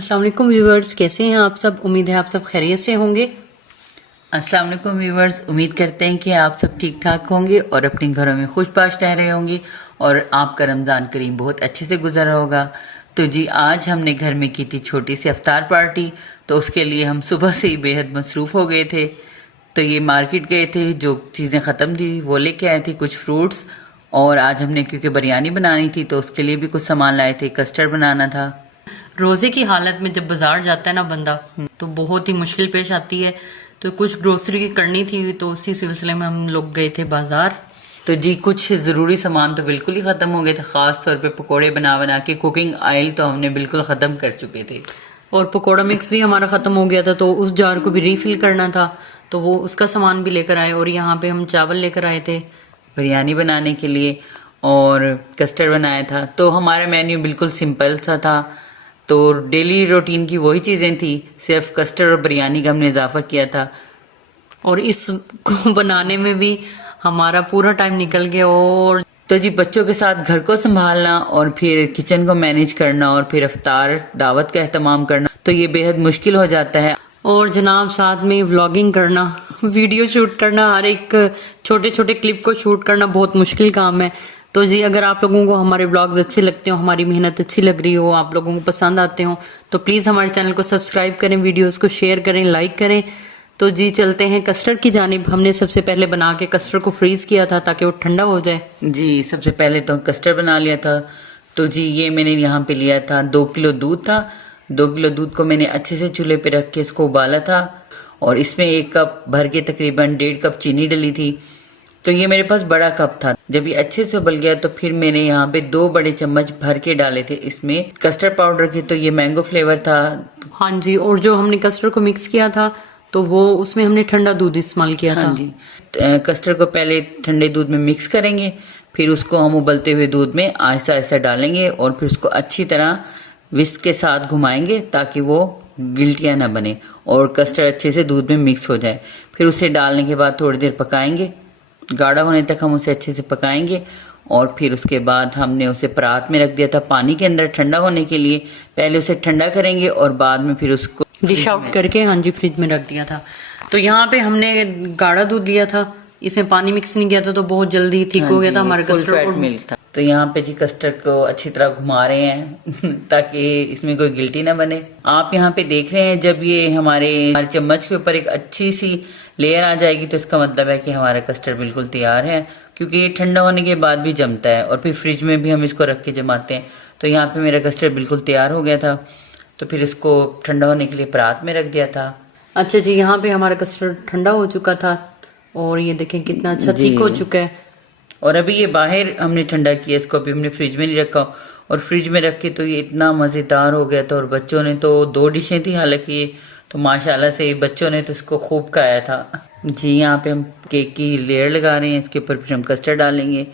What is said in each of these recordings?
अस्सलाम वालेकुम व्यूवर्स, कैसे हैं आप सब। उम्मीद है आप सब खैरियत से होंगे। अस्सलाम वालेकुम व्यूवर्स, उम्मीद करते हैं कि आप सब ठीक ठाक होंगे और अपने घरों में खुशबाश रह रहे होंगे और आपका रमज़ान करीम बहुत अच्छे से गुजरा होगा। तो जी आज हमने घर में की थी छोटी सी इफ्तार पार्टी, तो उसके लिए हम सुबह से ही बेहद मसरूफ़ हो गए थे। तो ये मार्केट गए थे, जो चीज़ें ख़त्म थी वो लेके आए थे, कुछ फ्रूट्स, और आज हमने क्योंकि बिरयानी बनानी थी तो उसके लिए भी कुछ सामान लाए थे, कस्टर्ड बनाना था। रोज़े की हालत में जब बाजार जाता है ना बंदा, तो बहुत ही मुश्किल पेश आती है। तो कुछ ग्रोसरी करनी थी, तो उसी सिलसिले में हम लोग गए थे बाजार। तो जी कुछ ज़रूरी सामान तो बिल्कुल ही ख़त्म हो गए थे, ख़ास तौर पे पकोड़े बना बना के कुकिंग ऑयल तो हमने बिल्कुल ख़त्म कर चुके थे। और पकोड़ा मिक्स भी हमारा ख़त्म हो गया था, तो उस जार को भी रीफिल करना था, तो वो उसका सामान भी लेकर आए। और यहाँ पे हम चावल लेकर आए थे बिरयानी बनाने के लिए, और कस्टर्ड बनाया था। तो हमारा मेन्यू बिल्कुल सिंपल सा था, तो डेली रूटीन की वही चीज़ें थी, सिर्फ कस्टर्ड और बिरयानी का हमने इजाफा किया था। और इसको बनाने में भी हमारा पूरा टाइम निकल गया। और तो जी बच्चों के साथ घर को संभालना और फिर किचन को मैनेज करना और फिर इफ्तार दावत का एहतमाम करना, तो ये बेहद मुश्किल हो जाता है। और जनाब साथ में व्लॉगिंग करना, वीडियो शूट करना, हर एक छोटे छोटे क्लिप को शूट करना बहुत मुश्किल काम है। तो जी अगर आप लोगों को हमारे व्लॉग्स अच्छे लगते हो, हमारी मेहनत अच्छी लग रही हो, आप लोगों को पसंद आते हो, तो प्लीज़ हमारे चैनल को सब्सक्राइब करें, वीडियोस को शेयर करें, लाइक करें। तो जी चलते हैं कस्टर्ड की जानिब। हमने सबसे पहले बना के कस्टर्ड को फ्रीज़ किया था ताकि वो ठंडा हो जाए। जी सबसे पहले तो कस्टर्ड बना लिया था। तो जी ये मैंने यहाँ पे लिया था 2 किलो दूध था। 2 किलो दूध को मैंने अच्छे से चूल्हे पे रख के इसको उबाला था, और इसमें 1 कप भर के तकरीबन 1.5 कप चीनी डली थी। तो ये मेरे पास बड़ा कप था। जब ये अच्छे से उबल गया तो फिर मैंने यहाँ पे 2 बड़े चम्मच भर के डाले थे इसमें कस्टर्ड पाउडर के। तो ये मैंगो फ्लेवर था। हाँ जी, और जो हमने कस्टर्ड को मिक्स किया था, तो वो उसमें हमने ठंडा दूध इस्तेमाल किया था। हाँ जी, कस्टर्ड को पहले ठंडे दूध में मिक्स करेंगे, फिर उसको हम उबलते हुए दूध में आहिस्ता आहिस्ता डालेंगे और फिर उसको अच्छी तरह विस्क के साथ घुमाएंगे ताकि वो गिल्टियाँ ना बने और कस्टर्ड अच्छे से दूध में मिक्स हो जाए। फिर उसे डालने के बाद थोड़ी देर पकाएंगे, गाढ़ा होने तक हम उसे अच्छे से पकाएंगे। और फिर उसके बाद हमने उसे परात में रख दिया था पानी के अंदर ठंडा होने के लिए। पहले उसे ठंडा करेंगे और बाद में फिर उसको डिश आउट करके हाँ जी फ्रिज में रख दिया था। तो यहाँ पे हमने गाढ़ा दूध लिया था, इसमें पानी मिक्स नहीं किया था, तो बहुत जल्दी थिक हो गया था हमारा कस्टर्ड। और मिल्क था। तो यहाँ पे जी कस्टर्ड को अच्छी तरह घुमा रहे हैं ताकि इसमें कोई गिल्टी ना बने। आप यहाँ पे देख रहे हैं जब ये हमारे चम्मच के ऊपर एक अच्छी सी लेयर आ जाएगी तो इसका मतलब है कि हमारा कस्टर्ड बिल्कुल तैयार है, क्योंकि ये ठंडा होने के बाद भी जमता है और फिर फ्रिज में भी हम इसको रख के जमाते हैं। तो यहाँ पे मेरा कस्टर्ड बिल्कुल तैयार हो गया था, तो फिर इसको ठंडा होने के लिए परात में रख दिया था। अच्छा जी, यहाँ पे हमारा कस्टर्ड ठंडा हो चुका था और ये देखें कितना अच्छा थिक हो चुका है। और अभी ये बाहर हमने ठंडा किया, इसको अभी हमने फ्रिज में नहीं रखा। और फ्रिज में रख के तो ये इतना मज़ेदार हो गया था, और बच्चों ने तो 2 डिशें थी हालांकि ये, तो माशाल्लाह से बच्चों ने तो इसको खूब खाया था। जी यहाँ पे हम केक की लेयर लगा रहे हैं, इसके ऊपर फिर हम कस्टर्ड डालेंगे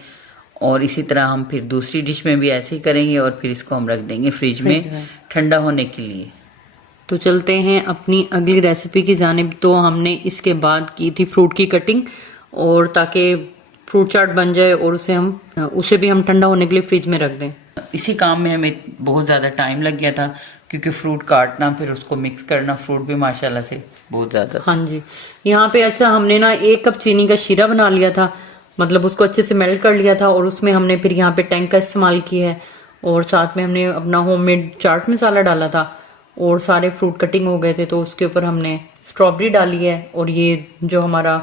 और इसी तरह हम फिर दूसरी डिश में भी ऐसे ही करेंगे और फिर इसको हम रख देंगे फ्रिज में ठंडा होने के लिए। तो चलते हैं अपनी अगली रेसिपी की जानिब। तो हमने इसके बाद की थी फ्रूट की कटिंग, और ताकि फ्रूट चाट बन जाए और उसे भी हम ठंडा होने के लिए फ्रिज में रख दें। इसी काम में हमें बहुत ज़्यादा टाइम लग गया था, क्योंकि फ्रूट काटना फिर उसको मिक्स करना, फ्रूट भी माशाल्लाह से बहुत ज़्यादा। हाँ जी, यहाँ पे अच्छा हमने ना 1 कप चीनी का शीरा बना लिया था, मतलब उसको अच्छे से मेल्ट कर लिया था, और उसमें हमने फिर यहाँ पे टैंक का इस्तेमाल किया है, और साथ में हमने अपना होममेड चाट मसाला डाला था, और सारे फ्रूट कटिंग हो गए थे तो उसके ऊपर हमने स्ट्रॉबेरी डाली है, और ये जो हमारा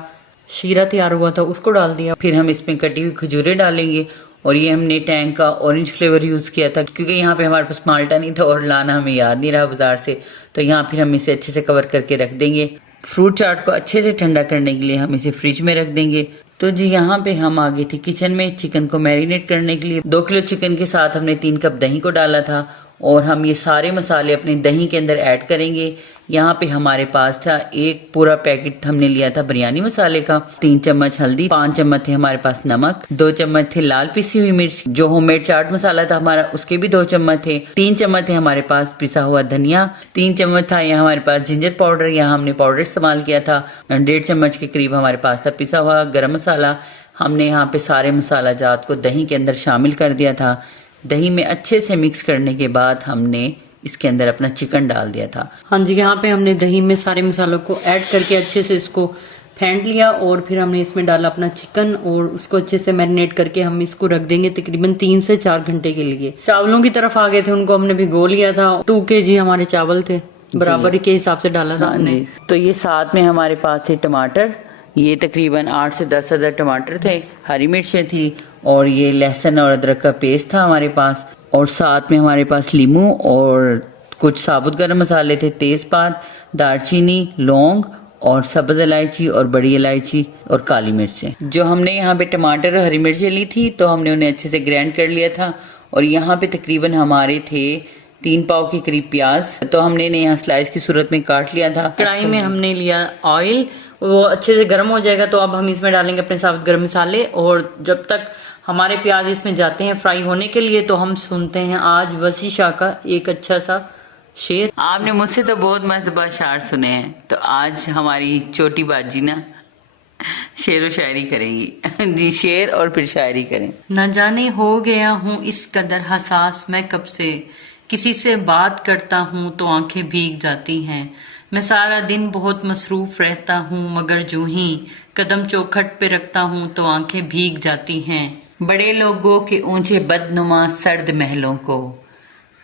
शीरा तैयार हुआ था उसको डाल दिया। फिर हम इसमें कटी हुई खजूरें डालेंगे, और ये हमने टैंक का ऑरेंज फ्लेवर यूज़ किया था क्योंकि यहाँ पे हमारे पास माल्टा नहीं था और लाना हमें याद नहीं रहा बाजार से। तो यहाँ फिर हम इसे अच्छे से कवर करके रख देंगे। फ्रूट चाट को अच्छे से ठंडा करने के लिए हम इसे फ्रिज में रख देंगे। तो जी यहाँ पे हम आ गए थे किचन में चिकन को मैरिनेट करने के लिए। 2 किलो चिकन के साथ हमने 3 कप दही को डाला था, और हम ये सारे मसाले अपने दही के अंदर ऐड करेंगे। यहाँ पे हमारे पास था 1 पूरा पैकेट हमने लिया था बिरयानी मसाले का, 3 चम्मच हल्दी, 5 चम्मच थे हमारे पास नमक, 2 चम्मच थे लाल पिसी हुई मिर्च, जो होममेड चाट मसाला था हमारा उसके भी 2 चम्मच थे, 3 चम्मच थे हमारे पास पिसा हुआ धनिया, 3 चम्मच था यहाँ हमारे पास जिंजर पाउडर, यहाँ हमने पाउडर इस्तेमाल किया था। 1.5 चम्मच के करीब हमारे पास था पिसा हुआ गरम मसाला। हमने यहाँ पे सारे मसाला जात को दही के अंदर शामिल कर दिया था। दही में अच्छे से मिक्स करने के बाद हमने इसके अंदर अपना चिकन डाल दिया था। हाँ जी, यहाँ पे हमने दही में सारे मसालों को ऐड करके अच्छे से इसको फेंट लिया और फिर हमने इसमें डाला अपना चिकन और उसको अच्छे से मैरिनेट करके हम इसको रख देंगे तकरीबन 3 से 4 घंटे के लिए। चावलों की तरफ आ गए थे, उनको हमने भिगो लिया था। 2 kg हमारे चावल थे, बराबर के हिसाब से डाला था हमने। तो ये साथ में हमारे पास थे टमाटर, ये तकरीबन 8 से 10 अदर टमाटर थे, हरी मिर्चें थी और ये लहसुन और अदरक का पेस्ट था हमारे पास, और साथ में हमारे पास लीमू और कुछ साबुत गरम मसाले थे, तेज़पात, दालचीनी, लौंग और सब्ज़ इलायची और बड़ी इलायची और काली मिर्चें। जो हमने यहाँ पे टमाटर और हरी मिर्चें ली थी तो हमने उन्हें अच्छे से ग्राइंड कर लिया था। और यहाँ पे तकरीबन हमारे थे 3 पाव के करीब प्याज, तो हमने इन्हें यहाँ स्लाइस की सूरत में काट लिया था। कढ़ाई में हमने लिया ऑयल, वो अच्छे से गर्म हो जाएगा तो अब हम इसमें डालेंगे अपने साबुत गरम मसाले। और जब तक हमारे प्याज इसमें जाते हैं फ्राई होने के लिए तो हम सुनते हैं आज वसी शाह का एक अच्छा सा शेर। आपने मुझसे तो बहुत मज़ेदार शायर सुने हैं, तो आज हमारी छोटी बाजी ना शेर व शायरी करेंगी। जी, शेर और फिर शायरी करें। न जाने हो गया हूँ इस कदर हसास मैं कब से, किसी से बात करता हूँ तो आंखें भीग जाती हैं। मैं सारा दिन बहुत मसरूफ रहता हूँ मगर जो ही कदम चौखट पे रखता हूँ तो आंखें भीग जाती हैं। बड़े लोगों के ऊंचे बदनुमा सर्द महलों को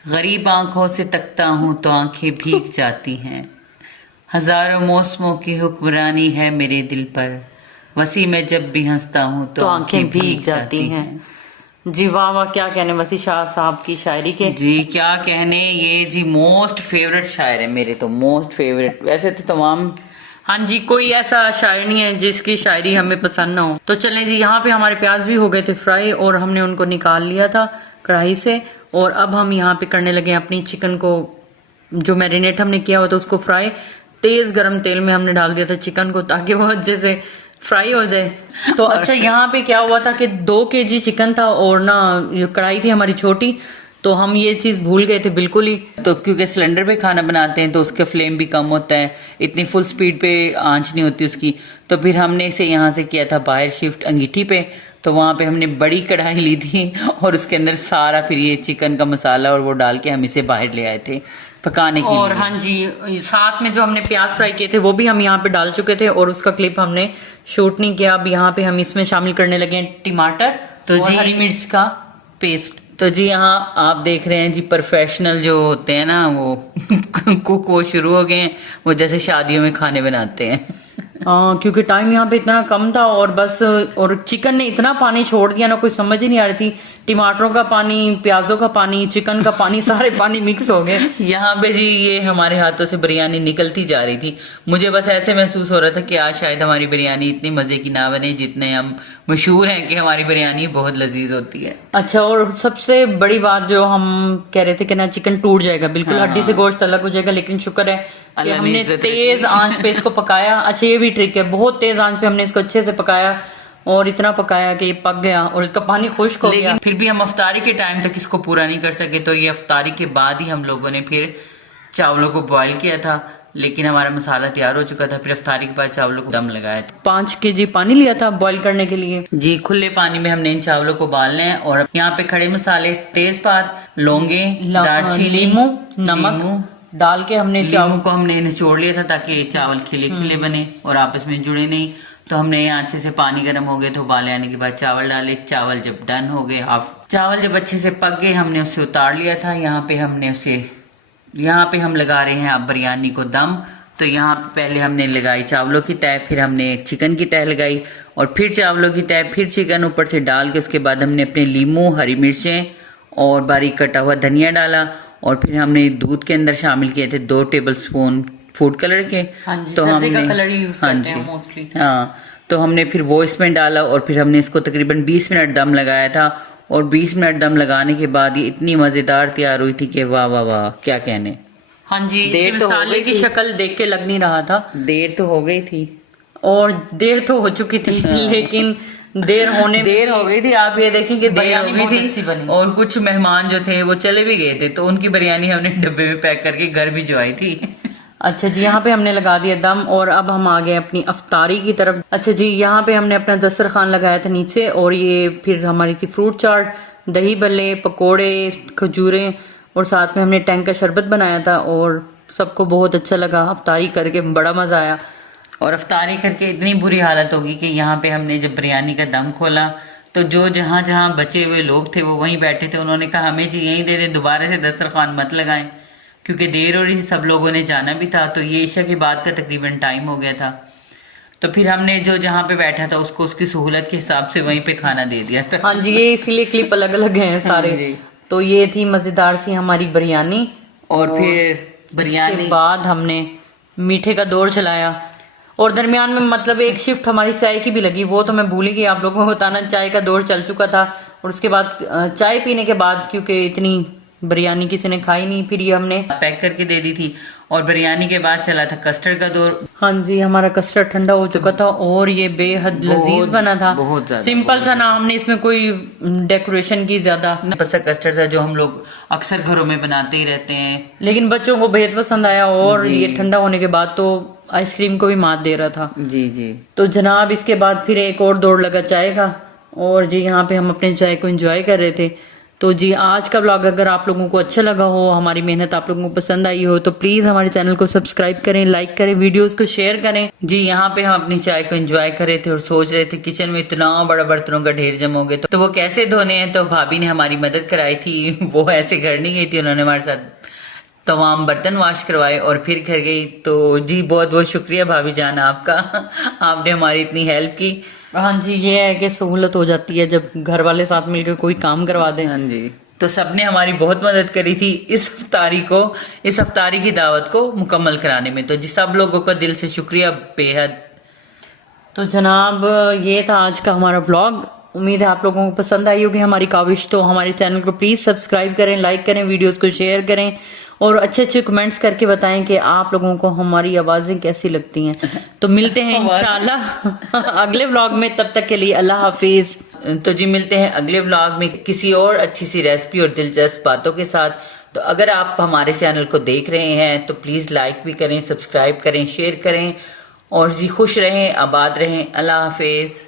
गरीब आंखों से तकता हूँ तो आंखें भीग जाती हैं। हजारों मौसमों की हुक्मरानी है मेरे दिल पर, वसी में जब भी हंसता हूँ तो आंखें भीग जाती हैं। जी वाह वाह, क्या कहने वसी शाह साहब की शायरी के। जी क्या कहने, ये जी मोस्ट फेवरेट शायर है मेरे, तो मोस्ट फेवरेट। वैसे तो तमाम, हाँ जी, कोई ऐसा शायर नहीं है जिसकी शायरी हमें पसंद ना हो। तो चलें जी, यहाँ पे हमारे प्याज भी हो गए थे फ्राई और हमने उनको निकाल लिया था कढ़ाई से। और अब हम यहाँ पे करने लगे अपनी चिकन को, जो मैरिनेट हमने किया हुआ था उसको फ्राई। तेज गरम तेल में हमने डाल दिया था चिकन को ताकि वो अच्छे से फ्राई हो जाए। तो अच्छा, यहाँ पे क्या हुआ था कि 2 kg चिकन था और ना ये कढ़ाई थी हमारी छोटी, तो हम ये चीज़ भूल गए थे बिल्कुल ही। तो क्योंकि सिलेंडर पे खाना बनाते हैं तो उसका फ्लेम भी कम होता है, इतनी फुल स्पीड पे आंच नहीं होती उसकी। तो फिर हमने इसे यहाँ से किया था बाहर शिफ्ट अंगीठी पे, तो वहाँ पे हमने बड़ी कढ़ाई ली थी और उसके अंदर सारा फिर ये चिकन का मसाला और वो डाल के हम इसे बाहर ले आए थे पकाने के और लिए। हाँ जी, साथ में जो हमने प्याज फ्राई किए थे वो भी हम यहाँ पे डाल चुके थे और उसका क्लिप हमने शूट नहीं किया। अब यहाँ पे हम इसमें शामिल करने लगे हैं टमाटर तो और जी हरी मिर्च का पेस्ट। तो जी यहाँ आप देख रहे हैं जी, प्रोफेशनल जो होते हैं ना वो कुक वो शुरू हो गए हैं, वो जैसे शादियों में खाने बनाते हैं। क्योंकि टाइम यहाँ पे इतना कम था और बस, और चिकन ने इतना पानी छोड़ दिया ना, कोई समझ ही नहीं आ रही थी। टमाटरों का पानी, प्याजों का पानी, चिकन का पानी, सारे पानी मिक्स हो गए। यहाँ पे जी ये हमारे हाथों से बिरयानी निकलती जा रही थी। मुझे बस ऐसे महसूस हो रहा था कि आज शायद हमारी बिरयानी इतनी मजे की ना बने जितने हम मशहूर हैं कि हमारी बिरयानी बहुत लजीज होती है। अच्छा, और सबसे बड़ी बात जो हम कह रहे थे कि ना चिकन टूट जाएगा बिल्कुल, हाँ। हड्डी से गोश्त अलग हो जाएगा, लेकिन शुक्र है कि अल्लाह ने हमने इज्जत तेज आंच पे इसको पकाया। अच्छा, ये भी ट्रिक है, बहुत तेज आंच पे हमने इसको अच्छे से पकाया और इतना पकाया कि ये पक गया और इसका पानी खुश्क हो गया। लेकिन फिर भी हम अफ्तारी के टाइम तक इसको पूरा नहीं कर सके, तो ये अफ्तारी के बाद ही हम लोगों ने फिर चावलों को बॉईल किया था, लेकिन हमारा मसाला तैयार हो चुका था। फिर अफ्तारी के बाद चावलों को दम लगाया था। 5 kg पानी लिया था बॉईल करने के लिए। जी, खुले पानी में हमने इन चावलों को उबालना है। और यहाँ पे खड़े मसाले, तेजपात, लौंगे, दालचीनी, लीमू, नमक डाल के हमने लीमू को हमने निचोड़ लिया था ताकि चावल खिले खिले बने और आपस में जुड़े नहीं। तो हमने यहाँ अच्छे से पानी गर्म हो गए तो उबाले आने के बाद चावल डाले। चावल जब डन हो गए, हाफ चावल जब अच्छे से पक गए, हमने उसे उतार लिया था। यहाँ पे हम लगा रहे हैं अब बिरयानी को दम। तो यहाँ पे पहले हमने लगाई चावलों की तह, फिर हमने चिकन की तह लगाई और फिर चावलों की तह, फिर चिकन ऊपर से डाल के उसके बाद हमने अपने लीमू, हरी मिर्चें और बारीक कटा हुआ धनिया डाला। और फिर हमने दूध के अंदर शामिल किए थे 2 टेबलस्पून फूड कलर के। हाँ जी, तो हमने कलर ही यूज करते हैं मोस्टली। हाँ, तो हमने फिर वो इसमें डाला और फिर हमने इसको तकरीबन 20 मिनट दम लगाया था। और 20 मिनट दम लगाने के बाद ये इतनी मज़ेदार तैयार हुई थी कि वाह वाह वाह, क्या कहने। हाँ जी, देर तो हो मसाले गई की थी। शक्ल देख के लग नहीं रहा था। देर तो हो गई थी और देर तो हो चुकी थी लेकिन देर हो गई थी। आप ये देखिए कि देर हो बिरयानी बहुत गई अच्छी थी बनी। और कुछ मेहमान जो थे वो चले भी गए थे, तो उनकी बिरयानी हमने डब्बे में पैक करके घर भी भिजवाई थी। अच्छा जी, यहाँ पे हमने लगा दिया दम और अब हम आ गए अपनी अफ्तारी की तरफ। अच्छा जी, यहाँ पे हमने अपना दस्तरखान लगाया था नीचे और ये फिर हमारी थी फ्रूट चाट, दही भल्ले, पकोड़े, खजूरें और साथ में हमने टैंक का शरबत बनाया था और सबको बहुत अच्छा लगा। अफ्तारी करके बड़ा मज़ा आया। और अफ्तारी करके इतनी बुरी हालत होगी कि यहाँ पे हमने जब बिरयानी का दम खोला तो जो जहाँ जहाँ बचे हुए लोग थे वो वहीं बैठे थे। उन्होंने कहा हमें जी यहीं दे दे, दोबारा से दस्तरखान मत लगाएं, क्योंकि देर हो रही थी, सब लोगों ने जाना भी था। तो ये ईशा के बाद का तकरीबन टाइम हो गया था। तो फिर हमने जो जहाँ पे बैठा था उसको उसकी सहूलत के हिसाब से वहीं पे खाना दे दिया था। हाँ जी, ये इसीलिए क्लिप अलग अलग हैं सारे। हाँ जी। तो ये थी मज़ेदार सी हमारी बिरयानी। और फिर बिरयानी के बाद हमने मीठे का दौर चलाया और दरमियान में मतलब एक शिफ्ट हमारी चाय की भी लगी, वो तो मैं भूल ही गई आप लोगों को बताना। चाय का दौर चल चुका था और उसके बाद चाय पीने के बाद क्योंकि इतनी बिरयानी किसी ने खाई नहीं, फिर ये हमने पैक करके दे दी थी। और बिरयानी के बाद चला था कस्टर्ड का दौर। हाँ जी, हमारा कस्टर्ड ठंडा हो चुका था और ये बेहद लजीज बना था। बहुत ज्यादा सिंपल सा ना, हमने इसमें कोई डेकोरेशन की ज्यादा, सा कस्टर्ड था जो हम लोग अक्सर घरों में बनाते ही रहते हैं। लेकिन बच्चों को बेहद पसंद आया और जी। ये ठंडा होने के बाद तो आइसक्रीम को भी मात दे रहा था। जी जी। तो जनाब इसके बाद फिर एक और दौड़ लगा चाय का और जी यहाँ पे हम अपने चाय को एंजॉय कर रहे थे। तो जी आज का ब्लॉग अगर आप लोगों को अच्छा लगा हो, हमारी मेहनत आप लोगों को पसंद आई हो, तो प्लीज़ हमारे चैनल को सब्सक्राइब करें, लाइक करें, वीडियोस को शेयर करें। जी यहाँ पे हम अपनी चाय को एंजॉय कर रहे थे और सोच रहे थे किचन में इतना बड़ा बर्तनों का ढेर जमा हो गया तो वो कैसे धोने हैं। तो भाभी ने हमारी मदद कराई थी, वो ऐसे घर नहीं गई थी, उन्होंने हमारे साथ तमाम बर्तन वॉश करवाए और फिर घर गई। तो जी बहुत बहुत शुक्रिया भाभी जान आपका, आपने हमारी इतनी हेल्प की। हाँ जी, ये है कि सहूलत हो जाती है जब घर वाले साथ मिलकर कोई काम करवा दें। हाँ जी। तो सबने हमारी बहुत मदद करी थी इस इफ्तारी की दावत को मुकम्मल कराने में। तो जी सब लोगों का दिल से शुक्रिया बेहद। तो जनाब ये था आज का हमारा व्लॉग। उम्मीद है आप लोगों को पसंद आई होगी हमारी काविश। तो हमारे चैनल को प्लीज़ सब्सक्राइब करें, लाइक करें, वीडियोस को शेयर करें और अच्छे अच्छे कमेंट्स करके बताएं कि आप लोगों को हमारी आवाज़ें कैसी लगती हैं। तो मिलते हैं इंशाल्लाह अगले व्लॉग में, तब तक के लिए अल्लाह हाफिज़। तो जी मिलते हैं अगले व्लॉग में किसी और अच्छी सी रेसिपी और दिलचस्प बातों के साथ। तो अगर आप हमारे चैनल को देख रहे हैं तो प्लीज़ लाइक भी करें, सब्सक्राइब करें, शेयर करें और जी खुश रहें, आबाद रहें। अल्लाह हाफिज़।